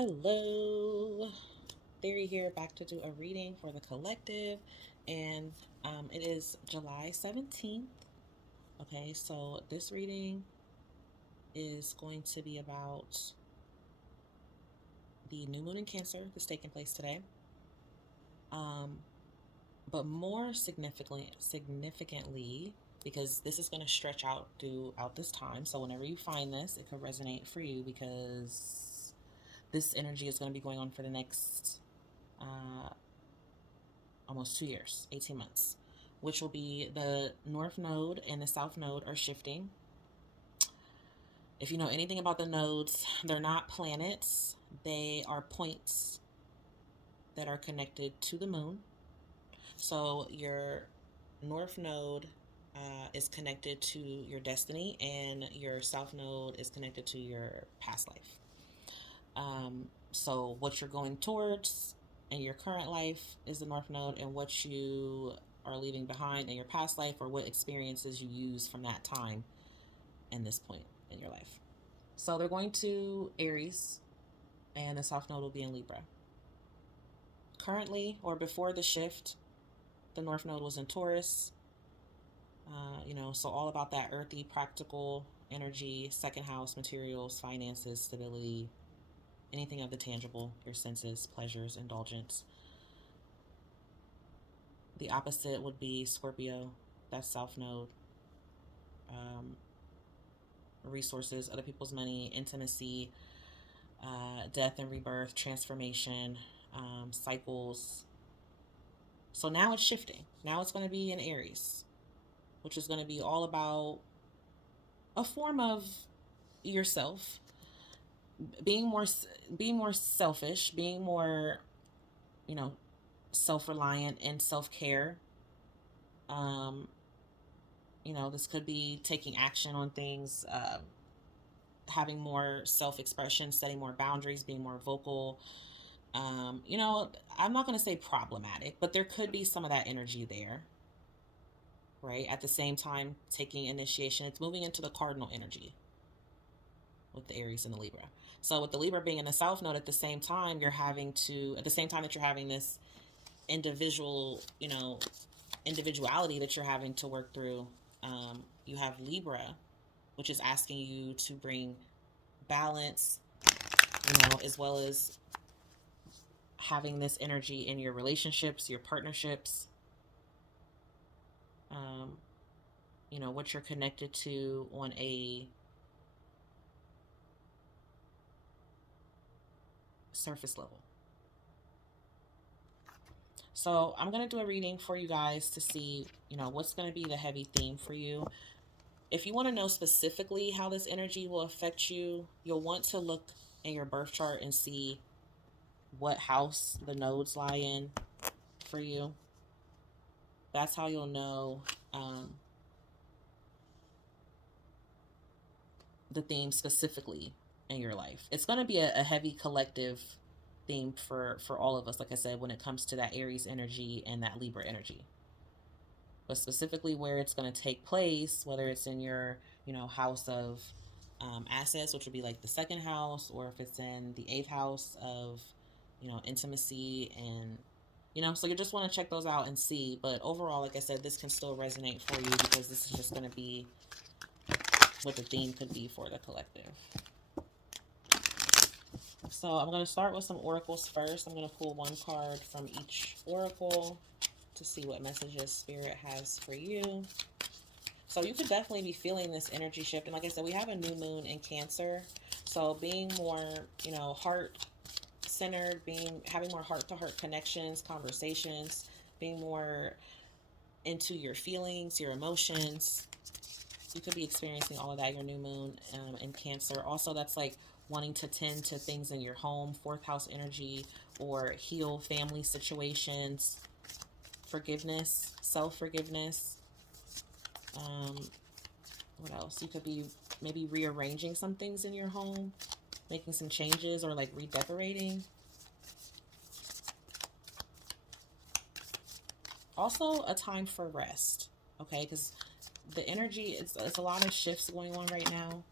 Hello, Theory here, back to do a reading for the collective, and it is July 17th. Okay, so this reading is going to be about the new moon in Cancer that's taking place today. Um, but more significantly, because this is going to stretch out throughout this time. So whenever you find this, it could resonate for you because this energy is going to be going on for the next almost 2 years, 18 months, which will be the North Node and the South Node are shifting. If you know anything about the nodes, they're not planets, they are points that are connected to the moon. So your North Node is connected to your destiny, and your South Node is connected to your past life. So what you're going towards in your current life is the North Node, and what you are leaving behind in your past life, or what experiences you use from that time in this point in your life. So they're going to Aries, and the South Node will be in Libra. Currently, or before the shift, the North Node was in Taurus. So all about that earthy, practical energy, second house, materials, finances, stability, anything of the tangible, your senses, pleasures, indulgence. The opposite would be Scorpio, that's South Node. Resources, other people's money, intimacy, death and rebirth, transformation, cycles. So now it's shifting. Now it's going to be in Aries, which is going to be all about a form of yourself, being more selfish, being more, you know, self-reliant and self-care. This could be taking action on things, having more self-expression, setting more boundaries, being more vocal. I'm not going to say problematic, but there could be some of that energy there, right? At the same time, taking initiation, it's moving into the cardinal energy with the Aries and the Libra. So with the Libra being in the South Node, at the same time at the same time that you're having this individuality that you're having to work through, you have Libra, which is asking you to bring balance, as well as having this energy in your relationships, your partnerships, what you're connected to on a surface level. So I'm going to do a reading for you guys to see, what's going to be the heavy theme for you. If you want to know specifically how this energy will affect you, you'll want to look in your birth chart and see what house the nodes lie in for you. That's how you'll know the theme specifically in your life. It's going to be a heavy collective theme for all of us, like I said, when it comes to that Aries energy and that Libra energy. But specifically where it's going to take place, whether it's in your, house of assets, which would be like the second house, or if it's in the eighth house of, intimacy and, so you just want to check those out and see. But overall, like I said, this can still resonate for you because this is just going to be what the theme could be for the collective. So I'm going to start with some oracles first. I'm going to pull one card from each oracle to see what messages Spirit has for you. So you could definitely be feeling this energy shift. And like I said, we have a new moon in Cancer. So being more, heart-centered, having more heart-to-heart connections, conversations, being more into your feelings, your emotions. You could be experiencing all of that, your new moon in Cancer. Also, that's like wanting to tend to things in your home, fourth house energy, or heal family situations, forgiveness, self-forgiveness. What else? You could be maybe rearranging some things in your home, making some changes, or like redecorating. Also, a time for rest, okay? Because the energy, it's a lot of shifts going on right now.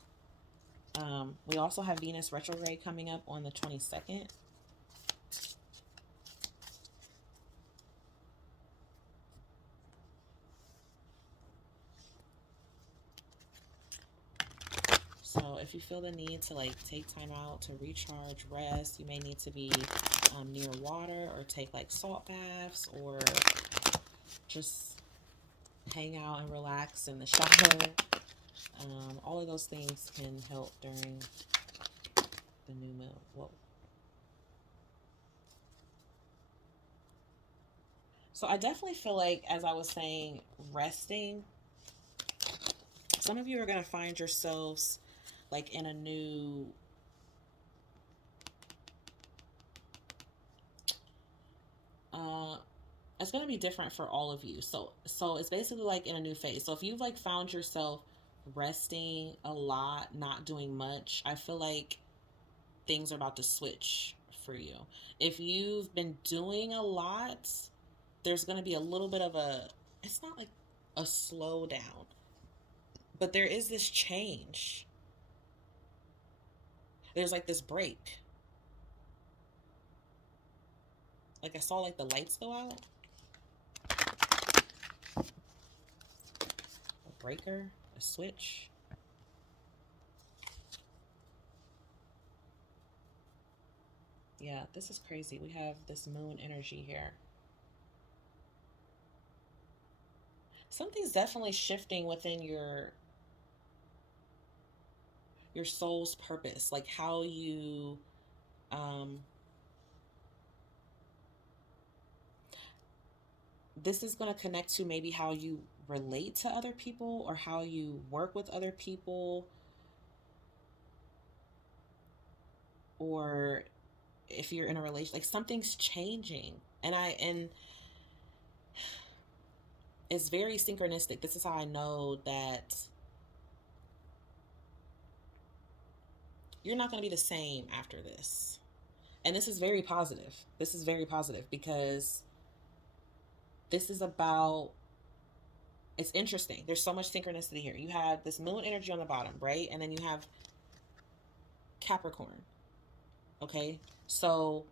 We also have Venus retrograde coming up on the 22nd. So if you feel the need to like take time out to recharge, rest, you may need to be near water or take like salt baths or just hang out and relax in the shower. All of those things can help during the new moon. Whoa. So I definitely feel like, as I was saying, resting. Some of you are going to find yourselves like in a new it's going to be different for all of you. So it's basically like in a new phase. So if you've like found yourself resting a lot, not doing much, I feel like things are about to switch for you. If you've been doing a lot, there's going to be a little bit of a, it's not like a slowdown, but there is this change. There's like this break. Like I saw like the lights go out. A breaker, a switch. Yeah, this is crazy. We have this moon energy here. Something's definitely shifting within your soul's purpose, like how you um this is going to connect to maybe how you relate to other people or how you work with other people, or if you're in a relation, like something's changing. And it's very synchronistic. This is how I know that you're not going to be the same after this. And this is very positive. This is very positive because this is about, it's interesting. There's so much synchronicity here. You have this moon energy on the bottom, right? And then you have Capricorn. Okay? So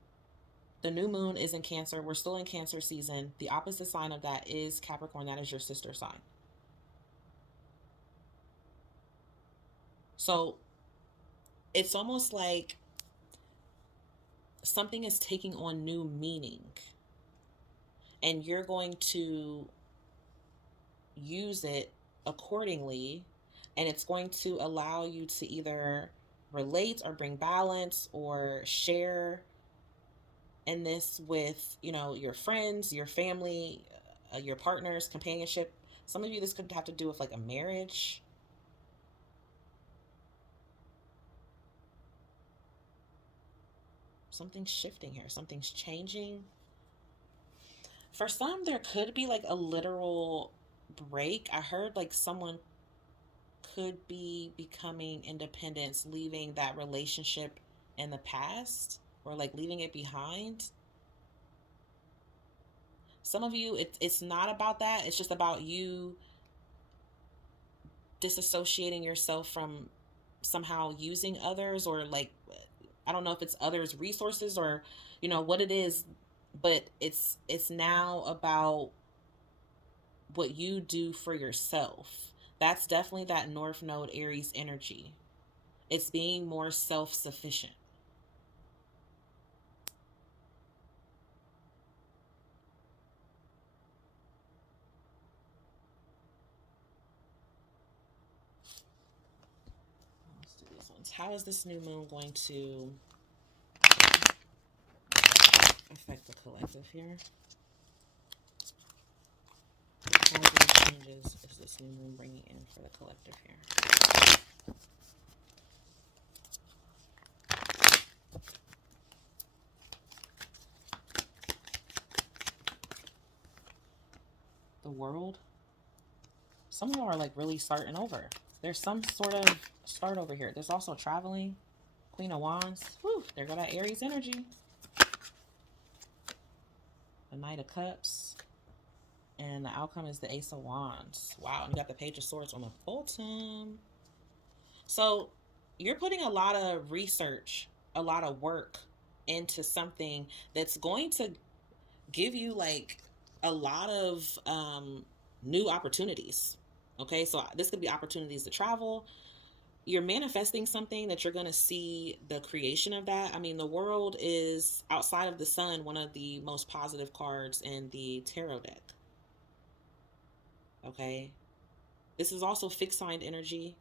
the new moon is in Cancer. We're still in Cancer season. The opposite sign of that is Capricorn. That is your sister sign. So it's almost like something is taking on new meaning, and you're going to use it accordingly, and it's going to allow you to either relate or bring balance or share in this with, you know, your friends, your family, your partners, companionship. Some of you, this could have to do with like a marriage. Something's shifting here, something's changing. For some, there could be like a literal break. I heard like someone could be becoming independent, leaving that relationship in the past or like leaving it behind. Some of you, it's not about that. It's just about you disassociating yourself from somehow using others, or like, I don't know if it's others' resources or, you know, what it is, but it's now about what you do for yourself. That's definitely that North Node Aries energy. It's being more self-sufficient. Let's do these ones. How is this new moon going to affect the collective here? What positive changes is this new moon bringing in for the collective here? The World. Some of you are like really starting over. There's some sort of start over here. There's also traveling. Queen of Wands. Whew, there go that Aries energy. The Knight of Cups. And the outcome is the Ace of Wands. Wow, and you got the Page of Swords on the bottom. So you're putting a lot of research, a lot of work into something that's going to give you like a lot of new opportunities. Okay, so this could be opportunities to travel. You're manifesting something that you're going to see the creation of that. I mean, the world is outside of the sun, one of the most positive cards in the tarot deck. Okay, this is also fixed sign energy.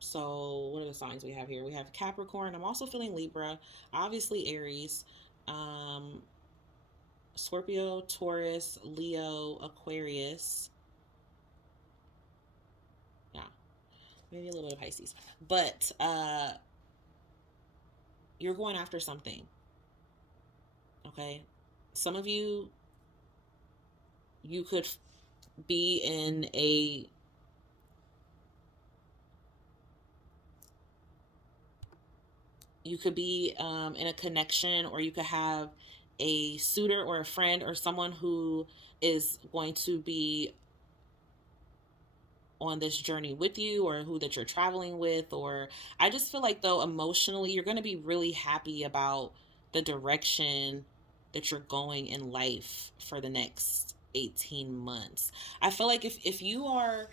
So what are the signs we have here? We have Capricorn. I'm also feeling Libra, obviously Aries, um, Scorpio, Taurus, Leo, Aquarius. Yeah, maybe a little bit of Pisces. But you're going after something. Okay. Some of you, you could be in a, you could be in a connection, or you could have a suitor or a friend or someone who is going to be on this journey with you, or who that you're traveling with. Or I just feel like, though, emotionally you're going to be really happy about the direction that you're going in life for the next 18 months. I feel like if you are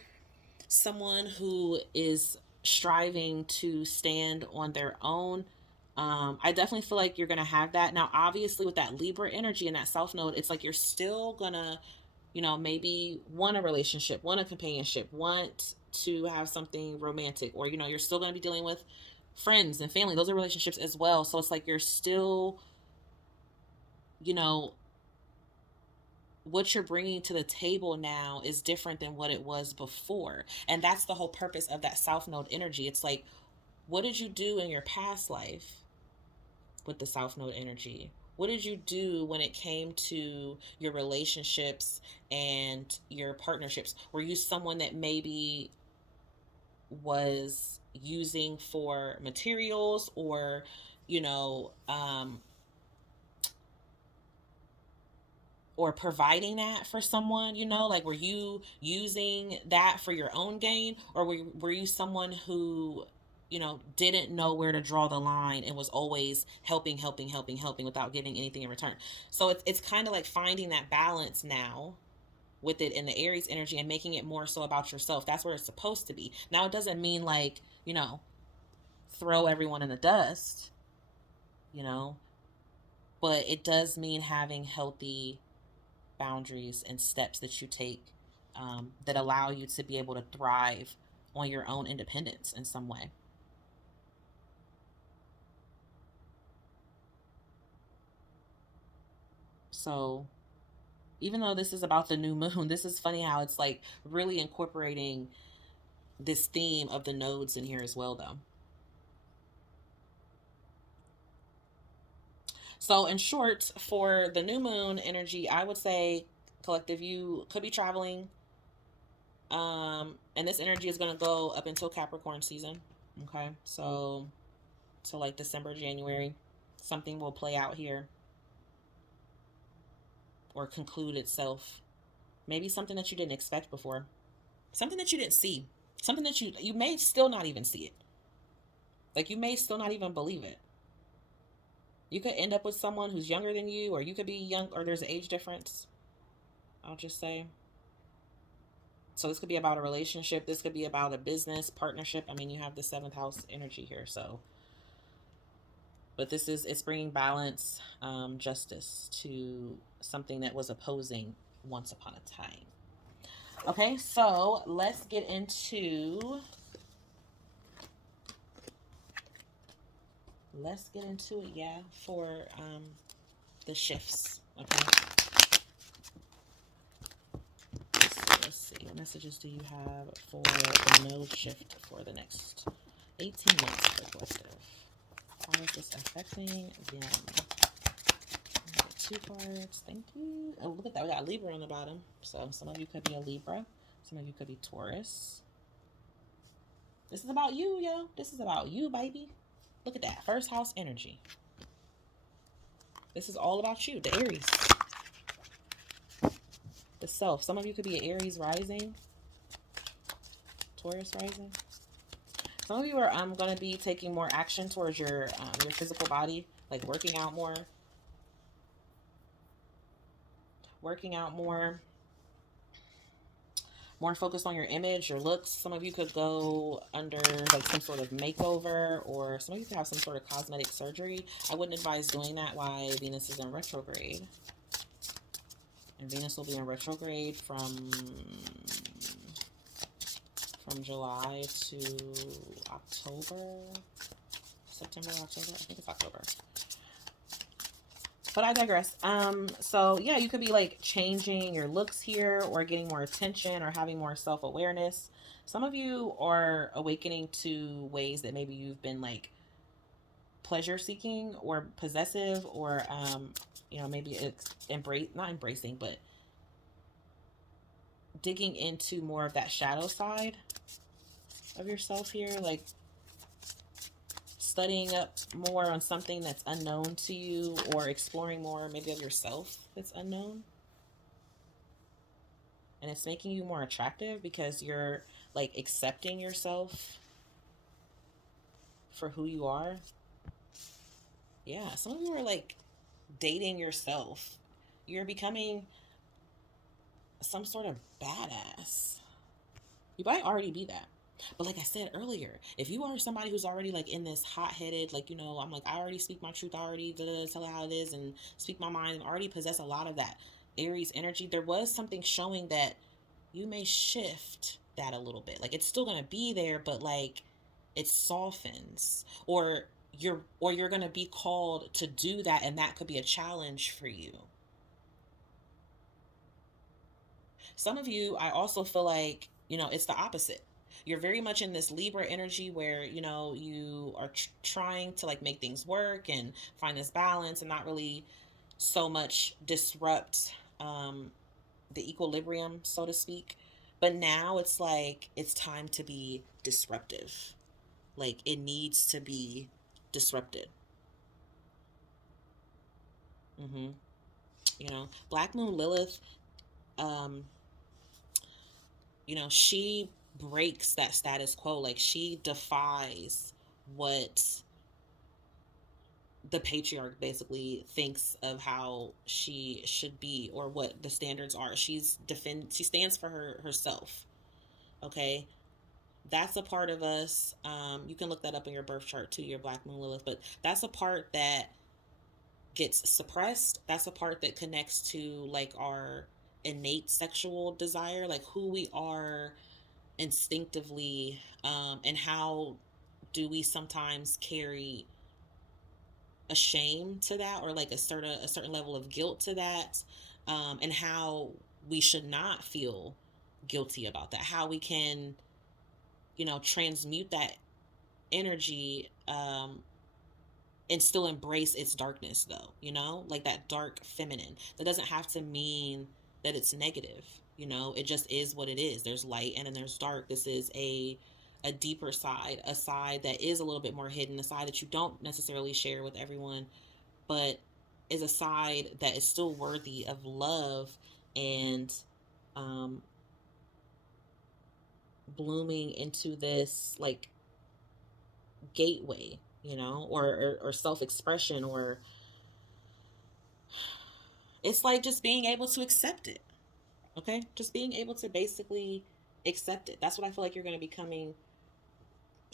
someone who is striving to stand on their own, I definitely feel like you're going to have that. Now, obviously, with that Libra energy and that South Node, it's like you're still going to, maybe want a relationship, want a companionship, want to have something romantic, or, you're still going to be dealing with friends and family. Those are relationships as well. So it's like you're still, you know, what you're bringing to the table now is different than what it was before. And that's the whole purpose of that South Node energy. It's like, what did you do in your past life with the South Node energy? What did you do when it came to your relationships and your partnerships? Were you someone that maybe was using for materials, or, you know, um, or providing that for someone, like, were you using that for your own gain, or were you someone who, didn't know where to draw the line and was always helping, helping, helping, helping without getting anything in return? So it's kind of like finding that balance now with it in the Aries energy, and making it more so about yourself. That's where it's supposed to be. Now, it doesn't mean like, throw everyone in the dust, you know, but it does mean having healthy boundaries and steps that you take, that allow you to be able to thrive on your own independence in some way. So, even though this is about the new moon, this is funny how it's like really incorporating this theme of the nodes in here as well, though. So, in short, for the new moon energy, I would say, collective, you could be traveling. And this energy is going to go up until Capricorn season. Okay. So, like December, January, something will play out here or conclude itself. Maybe something that you didn't expect before, something that you didn't see, something that you may still not even see it. Like, you may still not even believe it. You could end up with someone who's younger than you, or you could be young, or there's an age difference. I'll just say. So this could be about a relationship. This could be about a business partnership. I mean, you have the seventh house energy here, so. But it's bringing balance, justice to something that was opposing once upon a time. Okay, so let's get into it, yeah, for the shifts. Okay. So let's see. What messages do you have for the node shift for the next 18 months for the collective? How is this affecting them? Two cards. Thank you. Oh, look at that. We got Libra on the bottom. So some of you could be a Libra. Some of you could be Taurus. This is about you, yo. This is about you, baby. Look at that. First house energy. This is all about you, the Aries. The self. Some of you could be an Aries rising. Taurus rising. Some of you are going to be taking more action towards your physical body, like working out more focused on your image, your looks. Some of you could go under like some sort of makeover, or some of you could have some sort of cosmetic surgery. I wouldn't advise doing that while Venus is in retrograde. And Venus will be in retrograde from July to October, September, October. I think it's October. But I digress. So yeah, you could be like changing your looks here, or getting more attention, or having more self-awareness. Some of you are awakening to ways that maybe you've been like pleasure seeking or possessive, or maybe it's not embracing, but digging into more of that shadow side of yourself here, like studying up more on something that's unknown to you, or exploring more maybe of yourself that's unknown. And it's making you more attractive because you're like accepting yourself for who you are. Yeah, some of you are like dating yourself. You're becoming some sort of badass. You might already be that. But like I said earlier, if you are somebody who's already like in this hot-headed, like, I'm like, I already speak my truth, I already tell it how it is and speak my mind, and already possess a lot of that Aries energy, there was something showing that you may shift that a little bit. Like, it's still going to be there, but like it softens, or you're going to be called to do that, and that could be a challenge for you. Some of you, I also feel like, it's the opposite. You're very much in this Libra energy where, you are trying to like make things work and find this balance, and not really so much disrupt the equilibrium, so to speak. But now it's like it's time to be disruptive. Like, it needs to be disrupted. Mm-hmm. Black Moon Lilith, um, she breaks that status quo. Like, she defies what the patriarch basically thinks of how she should be, or what the standards are. She stands for herself. Okay, that's a part of us. You can look that up in your birth chart too, your Black Moon Lilith. But that's a part that gets suppressed. That's a part that connects to like our innate sexual desire, like who we are instinctively, and how do we sometimes carry a shame to that, or like a certain level of guilt to that, and how we should not feel guilty about that, how we can transmute that energy, and still embrace its darkness, though, like that dark feminine. That doesn't have to mean that it's negative. It just is what it is. There's light and then there's dark. This is a deeper side, a side that is a little bit more hidden, a side that you don't necessarily share with everyone, but is a side that is still worthy of love, and blooming into this like gateway, or self-expression, or it's like just being able to accept it. Okay, just being able to basically accept it. That's what I feel like you're going to be coming,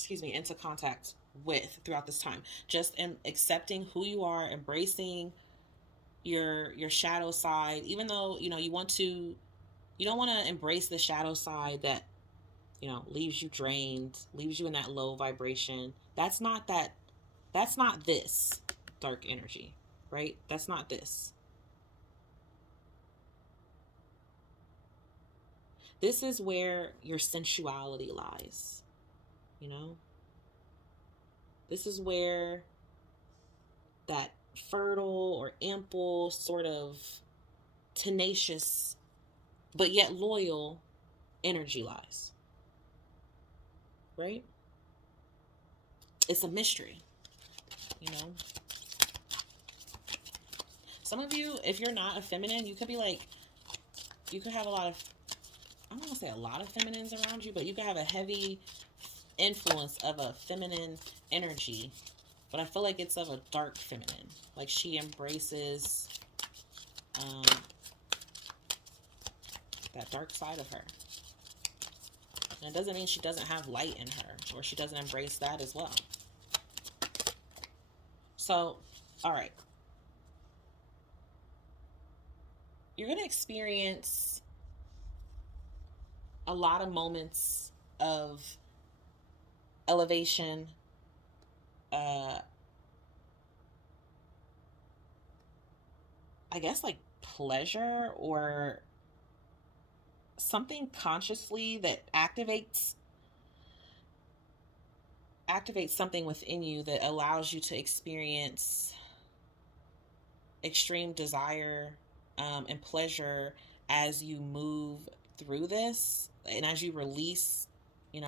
into contact with throughout this time. Just in accepting who you are, embracing your shadow side, even though you don't want to embrace the shadow side that leaves you drained, leaves you in that low vibration. That's not this dark energy, right? That's not this. This is where your sensuality lies, This is where that fertile or ample, sort of tenacious, but yet loyal energy lies, right? It's a mystery, you know? Some of you, if you're not a feminine, you could be like, you could have a lot of, I don't want to say a lot of feminines around you, but you could have a heavy influence of a feminine energy, but I feel like it's of a dark feminine. Like she embraces um, that dark side of her. And it doesn't mean she doesn't have light in her or she doesn't embrace that as well. So, all right. You're going to experience a lot of moments of elevation, uh, I guess like pleasure or something consciously that activates something within you that allows you to experience extreme desire and pleasure as you move through this and as you release,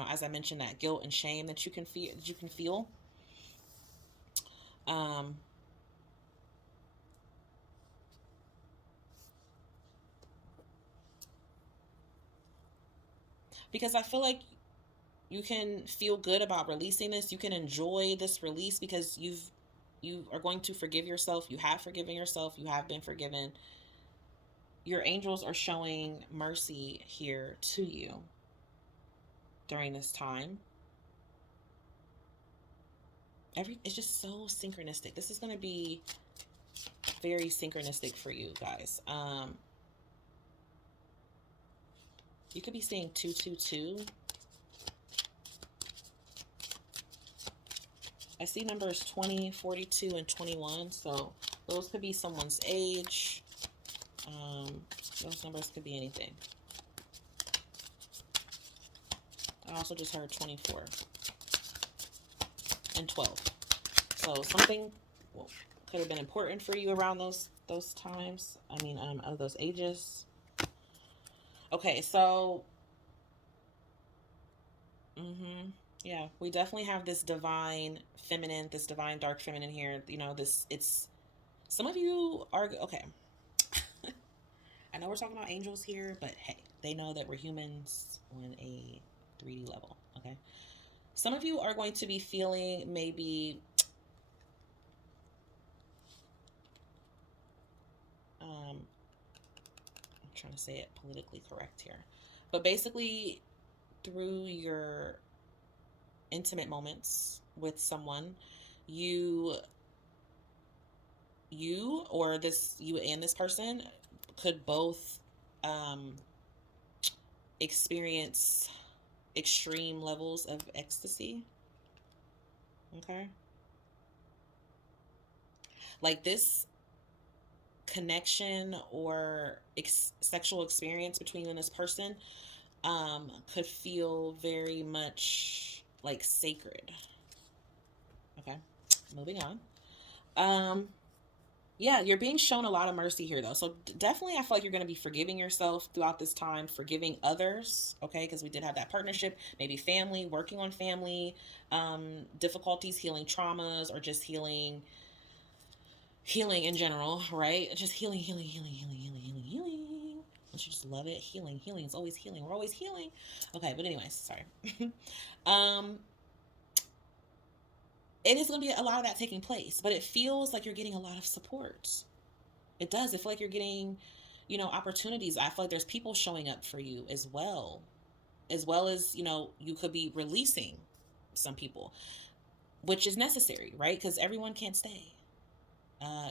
as I mentioned, that guilt and shame that you can feel. um, because I feel like you can feel good about releasing this. You can enjoy this release because you are going to forgive yourself. You have forgiven yourself. You have been forgiven. Your angels are showing mercy here to you during this time. It's just so synchronistic. This is going to be very synchronistic for you guys. You could be seeing 222. I see numbers 20, 42, and 21. So those could be someone's age. Those numbers could be anything. I also just heard 24 and 12. So something could have been important for you around those times. Of those ages. Okay, so yeah, we definitely have this divine feminine, this divine dark feminine here. It's some of you are okay. I know we're talking about angels here, but hey, they know that we're humans on a 3D level. Okay, some of you are going to be feeling maybe I'm trying to say it politically correct here, but basically through your intimate moments with someone, you you and this person could both um, experience extreme levels of ecstasy. Okay, like this connection or sexual experience between you and this person could feel very much like sacred. Okay, moving on. Yeah, you're being shown a lot of mercy here, though. So definitely, I feel like you're going to be forgiving yourself throughout this time, forgiving others, okay? Because we did have that partnership, maybe family, working on family, difficulties, healing traumas, or just healing in general, right? Just healing, healing, healing, healing, healing, healing, healing. Don't you just love it? Healing, healing. It's always healing. We're always healing. Okay, but anyways, sorry. um, it is going to be a lot of that taking place, but it feels like you're getting a lot of support. It does. I feel like you're getting, opportunities. I feel like there's people showing up for you as well as, you could be releasing some people, which is necessary, right? Because everyone can't stay.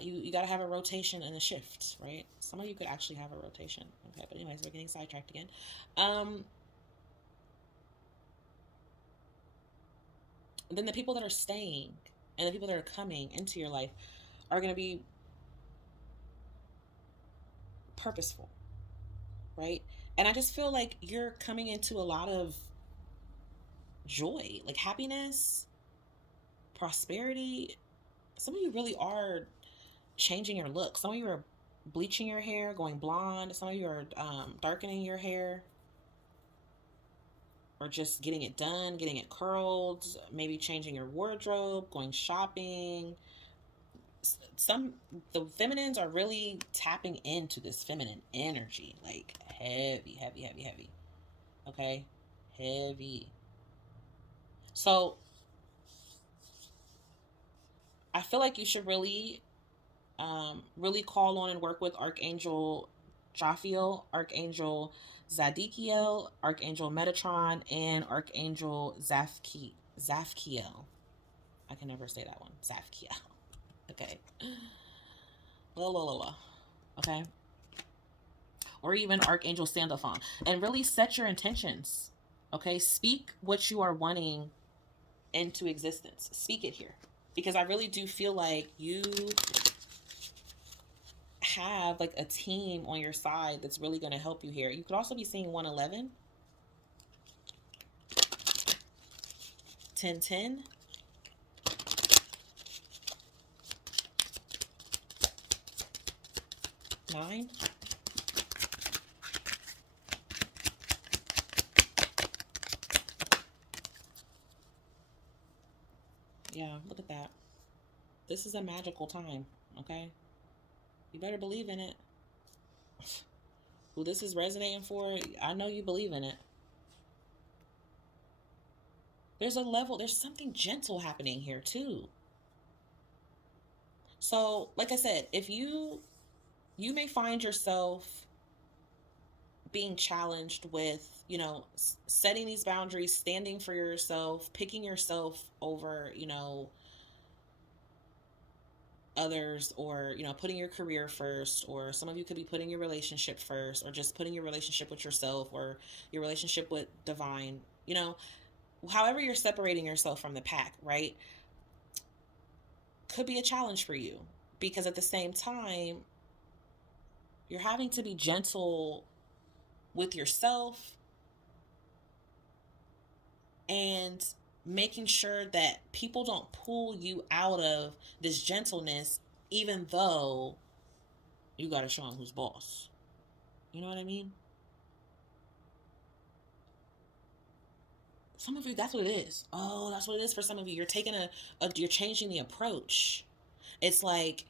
You got to have a rotation and a shift, right? Some of you could actually have a rotation. Okay, but anyways, we're getting sidetracked again. Then the people that are staying and the people that are coming into your life are going to be purposeful, right? And I just feel like you're coming into a lot of joy, like happiness, prosperity. Some of you really are changing your look. Some of you are bleaching your hair, going blonde. Some of you are darkening your hair, or just getting it done, getting it curled, maybe changing your wardrobe, going shopping. Some The feminines are really tapping into this feminine energy, like heavy, heavy, heavy, heavy. Okay, heavy. So I feel like you should really call on and work with Archangel Jophiel, Archangel Zadkiel, Archangel Metatron, and Archangel Zafkiel. I can never say that one. Zafkiel. Okay. La la la la. Okay. Or even Archangel Sandalphon. And really set your intentions. Okay. Speak what you are wanting into existence. Speak it here. Because I really do feel like you have like a team on your side that's really going to help you here. You could also be seeing 111, 1010, 9. Yeah, look at that. This is a magical time, okay? You better believe in it. Who this is resonating for, I know you believe in it. There's a level, there's something gentle happening here too. So, like I said, if you may find yourself being challenged with, setting these boundaries, standing for yourself, picking yourself over, others, or putting your career first, or some of you could be putting your relationship first, or just putting your relationship with yourself or your relationship with divine, however you're separating yourself from the pack, right? Could be a challenge for you, because at the same time you're having to be gentle with yourself and making sure that people don't pull you out of this gentleness, even though you got to show them who's boss. You know what I mean? Some of you, that's what it is. Oh, that's what it is for some of you. You're taking you're changing the approach. It's like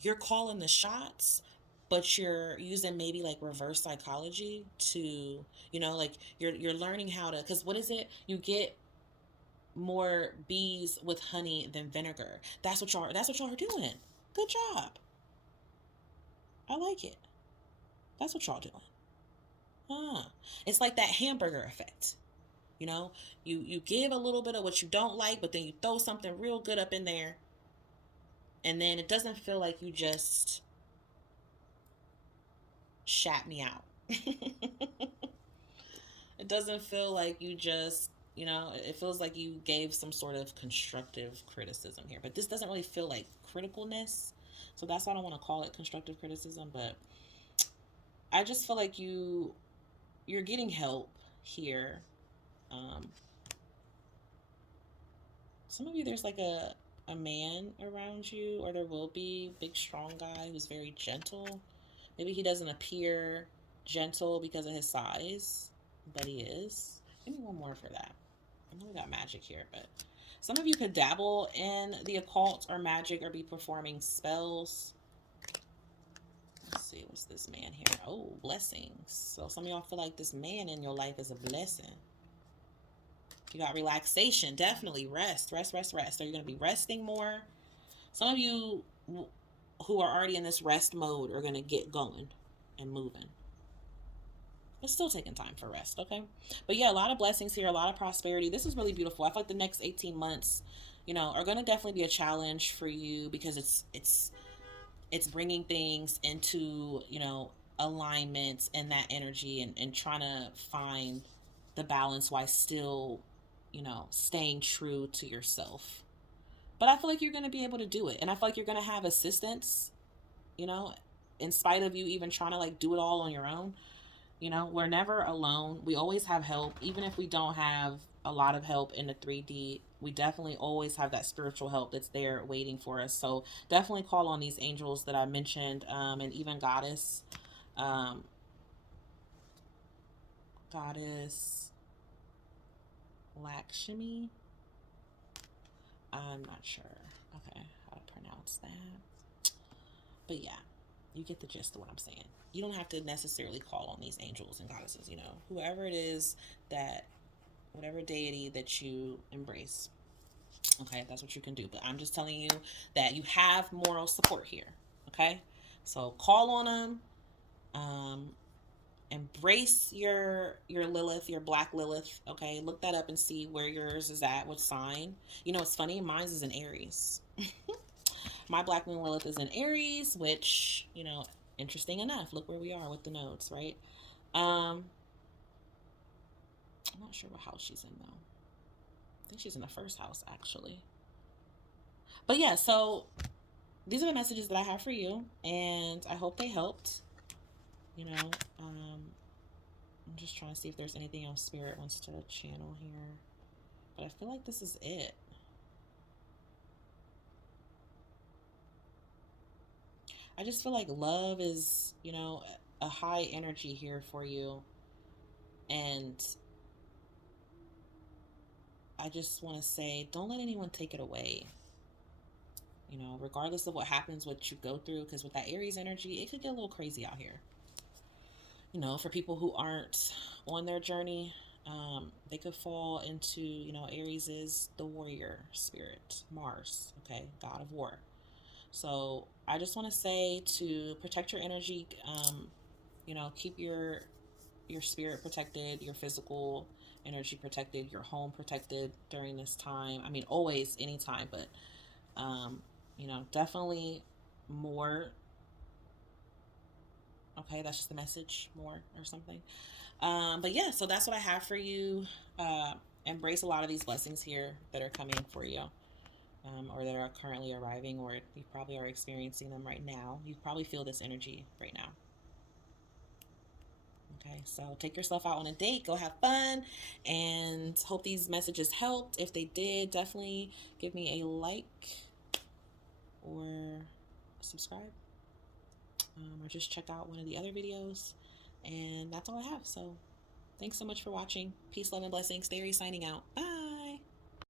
you're calling the shots, but you're using maybe like reverse psychology to, like you're learning how to, because what is it? You get more bees with honey than vinegar. That's what y'all are doing. Good job. I like it. That's what y'all doing. It's like that hamburger effect. You give a little bit of what you don't like, but then you throw something real good up in there, and then it doesn't feel like you just shat me out. It doesn't feel like you just, it feels like you gave some sort of constructive criticism here. But this doesn't really feel like criticalness. So that's why I don't want to call it constructive criticism. But I just feel like you're getting help here. Some of you, there's like a man around you, or there will be, big strong guy who's very gentle. Maybe he doesn't appear gentle because of his size, but he is. Give me one more for that. I know we got magic here, but some of you could dabble in the occult or magic, or be performing spells. Let's see, what's this man here? Oh, blessings. So some of y'all feel like this man in your life is a blessing. You got relaxation, definitely. Rest. Are you going to be resting more? Some of you who are already in this rest mode are going to get going and moving. It's still taking time for rest, okay? But yeah, a lot of blessings here, a lot of prosperity. This is really beautiful. I feel like the next 18 months, are going to definitely be a challenge for you, because it's bringing things into, alignment and that energy, and trying to find the balance while still, staying true to yourself. But I feel like you're going to be able to do it. And I feel like you're going to have assistance, in spite of you even trying to like do it all on your own. We're never alone. We always have help. Even if we don't have a lot of help in the 3D, we definitely always have that spiritual help that's there waiting for us. So definitely call on these angels that I mentioned, and even um, goddess Lakshmi. I'm not sure, okay, how to pronounce that. But yeah, you get the gist of what I'm saying. You don't have to necessarily call on these angels and goddesses, whoever it is that whatever deity that you embrace. Okay, that's what you can do. But I'm just telling you that you have moral support here. Okay, so call on them. Um, Embrace your Lilith, your Black Lilith. Okay, look that up and see where yours is at. What sign? You know, it's funny. Mine's is in Aries. My Black Moon Lilith is in Aries, which, you know, interesting enough. Look where we are with the nodes, right? Um, I'm not sure what house she's in though. I think she's in the first house actually. But yeah, so these are the messages that I have for you, and I hope they helped. You know, I'm just trying to see if there's anything else Spirit wants to channel here, but I feel like this is it. I just feel like love is, you know, a high energy here for you, and I just want to say, don't let anyone take it away. You know, regardless of what happens, what you go through, because with that Aries energy, it could get a little crazy out here. You know, for people who aren't on their journey, they could fall into, you know, Aries is the warrior spirit, Mars, okay, god of war. So I just want to say to protect your energy, you know, keep your spirit protected, your physical energy protected, your home protected during this time. I mean, always, anytime, but you know, definitely more. Okay, that's just the message, more or something. But yeah, so that's what I have for you. Uh, embrace a lot of these blessings here that are coming for you, or that are currently arriving, or you probably are experiencing them right now. You probably feel this energy right now. Okay, so take yourself out on a date, go have fun, and hope these messages helped. If they did, definitely give me a like or subscribe, or just check out one of the other videos. And that's all I have. So thanks so much for watching. Peace, love, and blessings. Theory signing out. Bye.